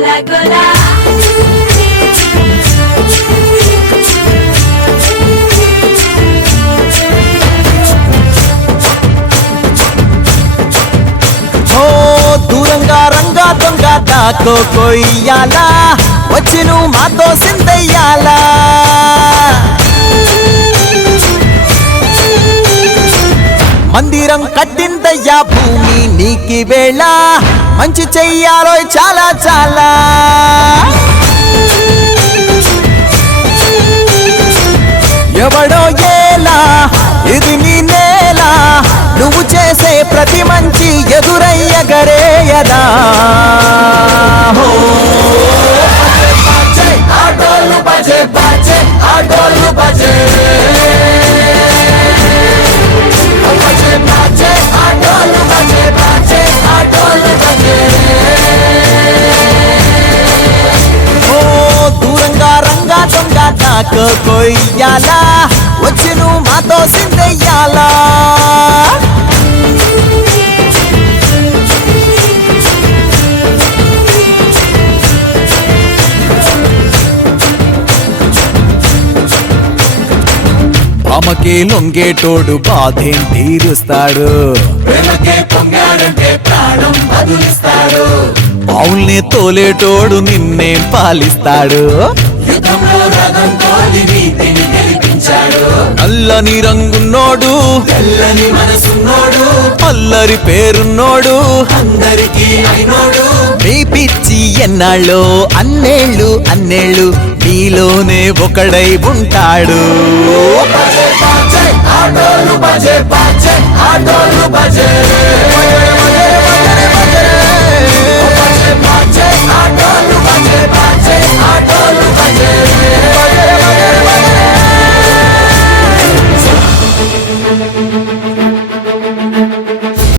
గోలా గోలా దూరంగా రంగా దొంగ దాకో కొయ్యాలా వచ్చి నువ్వు మాతో సిందయ్యాలా మందిరం కట్టిందయ్యా భూమి నీకి వేళ మంచి చెయ్యాలో చాలా చాలా ఎవడో ఏలా ఇది నీ నేల నువ్వు చేసే ప్రతి మంచి ఎదురయ్యగరేయదా ఆటోలు బజే బజే ఆటోలు బజే బజే బజే ఆటోలు బజే బజే ఆటోలు బజే దూరంగా రంగా దొంగ నాకు కొయ్యాలా వచ్చి నువ్వు మాతో సిందయ్యాలా ఆమెకే లొంగేటోడు బాధేం తీరుస్తాడు అవుల్ని తోలేటోడు నిన్నేం పాలిస్తాడు నల్లని రంగున్నోడు తెల్లని మనసున్నోడు అల్లరి పేరున్నోడు అందరికీ అయినోడు మీ పిచ్చి ఎన్నాళ్ళో అన్నేళ్ళు అన్నేళ్ళు నీలోనే ఒకడై ఉంటాడు ఆటోలు బజే బజే ఆటోలు బజే